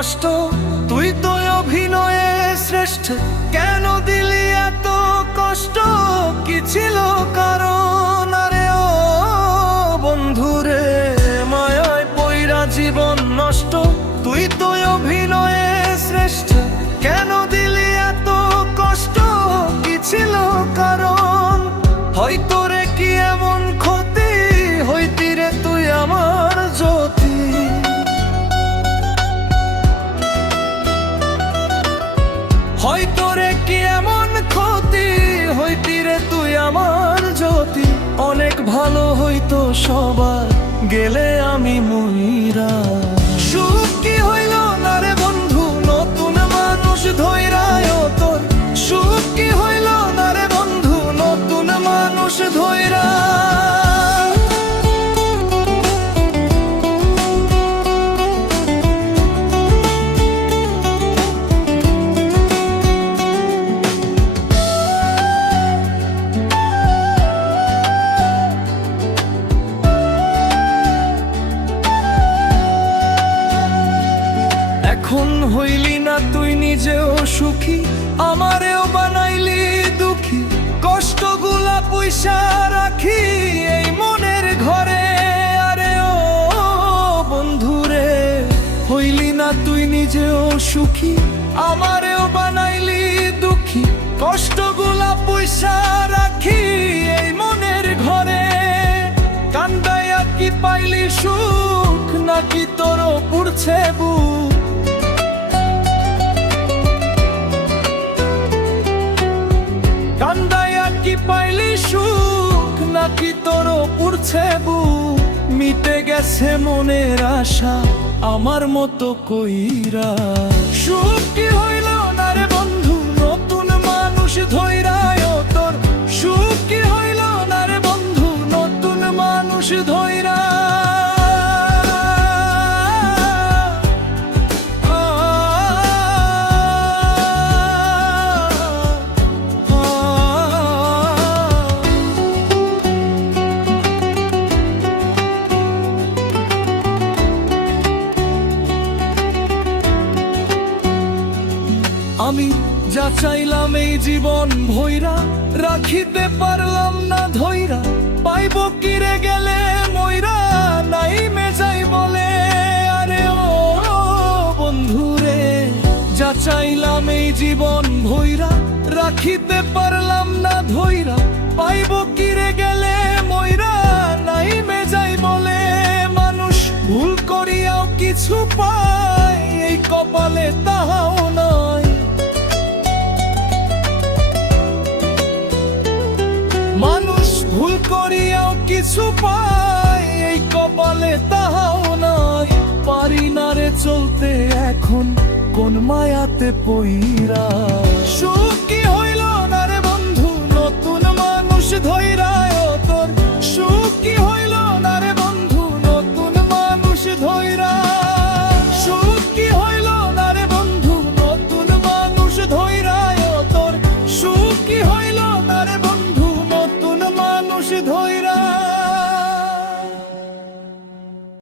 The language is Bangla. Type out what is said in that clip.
নষ্ট, তুই তো অভিনয়ে শ্রেষ্ঠ। কেন দিলি এত কষ্ট, কি ছিল কারণ? আরে ও বন্ধুরে, মায়ায় পইরা জীবন নষ্ট, তুই তো অভিনয়ে শ্রেষ্ঠ। কেন দিলি এত কষ্ট, কি ছিল কারণ? হয়তো রে কি এমন ক্ষতি, হইতি রে তুই আমার জ্যোতি। হয়তো রে কি এমন ক্ষতি, হইতি রে তুই আমার জ্যোতি। অনেক ভালো হইতো সবার, গেলে আমি মইরা। সুখ কি হইল না রে বন্ধু, নতুন মানুষ ধইরায় তোর। সুখ কি হইল না রে বন্ধু, নতুন মানুষ ধইরা। এখন হইলি না তুই নিজেও সুখী, আমারেও বানাইলি দুঃখী। কষ্টগুলা পয়সা রাখি এই মনের ঘরে। আরে ও বন্ধুরে, হইলি না তুই নিজেও সুখী, আমারেও বানাইলি দুঃখী। কষ্টগুলা পয়সা রাখি এই মনের ঘরে। কান্দাইয়া কি পাইলি সুখ, নাকি তোরও পুড়ছে বুক? কান্দাইয়া কি পাইলি সুখ, নাকি তোরও পুড়ছে বুক? মিটে গেছে মনের আশা আমার মতো কইরা। সুখ কি হইল না রে বন্ধু, নতুন মানুষ ধইরায় তোর। সুখ কি হইল না রে বন্ধু, নতুন মানুষ ধইরা। আমি যা চাইলাম এই জীবন ভইরা, রাখিতে পারলাম না ধইরা। পাইব কিরে গেলে মইরা, নাই মেজাই বলে। আরে ও বন্ধুরে, যা চাইলাম এই জীবন ভইরা, রাখিতে পারলাম না ধইরা। পাইব কিরে গেলে মইরা, নাই মেজাই বলে। মানুষ ভুল করিয়াও কিছু পায়, এই কপালে তাহাও নয়। মানুষ ভুল করিয়াও কিছু পায়, এই কপালে তাহাও নয়। পারি না রে চলতে এখন কোন মায়াতে পইরা। সুখ কি হইল না রে বন্ধু, নতুন মানুষ ধইরা।